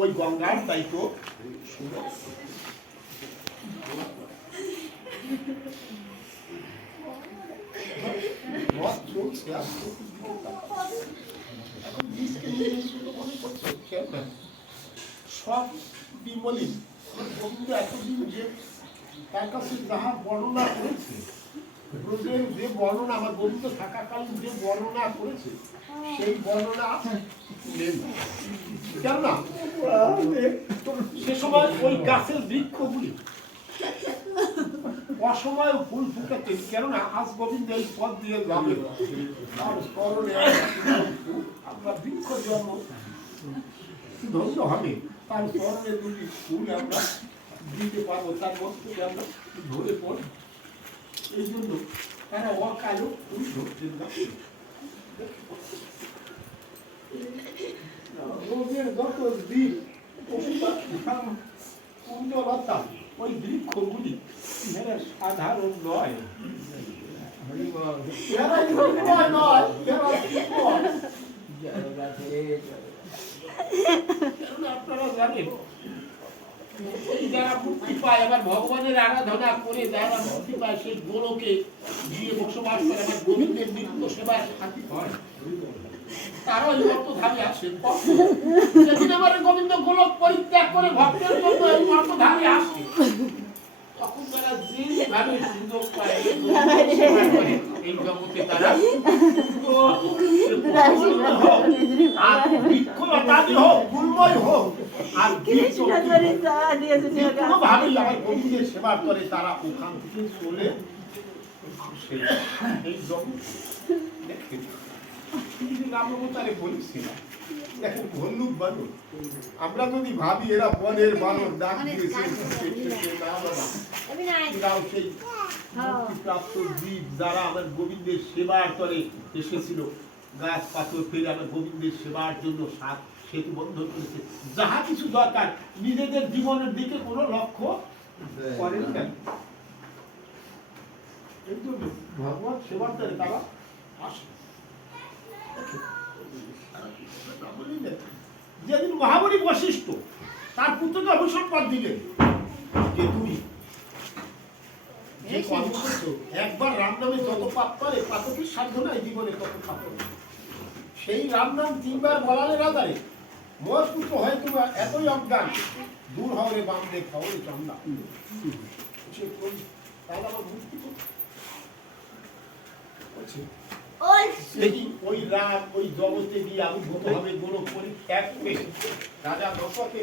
ওই গঙ্গার দায়িত্ব সব বিমলিন গোবিন্দ এতদিন যে তার কাছে যাহা বর্ণনা করেছে, যে বর্ণনা আমার গোবিন্দ থাকাকালীন যে বর্ণনা করেছে সেই বর্ণনা কেননা সে সময় ওই গাছের বৃক্ষগুলি অসময় ফুল ফুটাতে, কেননা আজ গোবিন্দ এই পথ দিয়ে যাবে আমরা বৃক্ষ জন্ম ধন্য হবে, তার স্মরণে দুটি ফুল আমরা দিতে পারবো, তার মধ্যে আমরা ধরে পড়ি। এই জন্য তারা অকালো ফুল ধরছেন না। রোগের যত দিক কুঞ্জলতা ওই বৃক্ষগুলি সাধারণ নয়, আপনারা জানেন যারা মুক্তি পায়, আবার ভগবানের আরাধনা করে যারা মুক্তি পায় সেই গোলকে গিয়ে বসবাস করে, আমার গোবিন্দের নিত্য সেবায় সাথী হয়, তারা এই অর্থধামে আসে। যেদিন আমার গোবিন্দ গোলক পরিত্যাগ করে ভক্তের জন্য এই অর্থধামে আসে, তখন তারা যেভাবে সুযোগ পায় এই জগতে তারা বৃক্ষলতাদি হোক, গুল্ময় হোক, আর কোনোভাবেই আমার গোবিন্দের সেবা করে তারা ওখান থেকে চলে আসে এই জগৎ। আমরা যদি ভাবি এরা বনের বানর ডাক দিয়েছে, প্রাপ্ত জীব যারা আমার গোবিন্দের সেবার করে এসেছিল, গাছ পাথর ফেলে আমার গোবিন্দের সেবার জন্য সেতু বন্ধ করেছে, যাহা কিছু দরকার নিজেদের জীবনের দিকে কোনো লক্ষ্য করেন না। এই জন্য ভগবান সেবার করে তারা আসে। যেদিন মহাবলী বশিষ্ঠ তার পুত্রকে অভিসম্পাদ দিলেন যে তুমি যে কর্ম করছো, একবার রাম নামে যত পাপ করে পাতকের সাধ্য নাই জীবনে তত পাপ করে, সেই রাম নাম 3 বার বলালে রাজারে মোর পুত্র হয় তুমি এতই অজ্ঞান, দূর হওয়ারে বাম দেখ হওয়ারে চন্দা, তাহলে আমার মুক্তি করছে। ওই রাম ওই জগতে গিয়ে আমি ভাবে গোলক পরিত্যাগ করে রাজা দশকে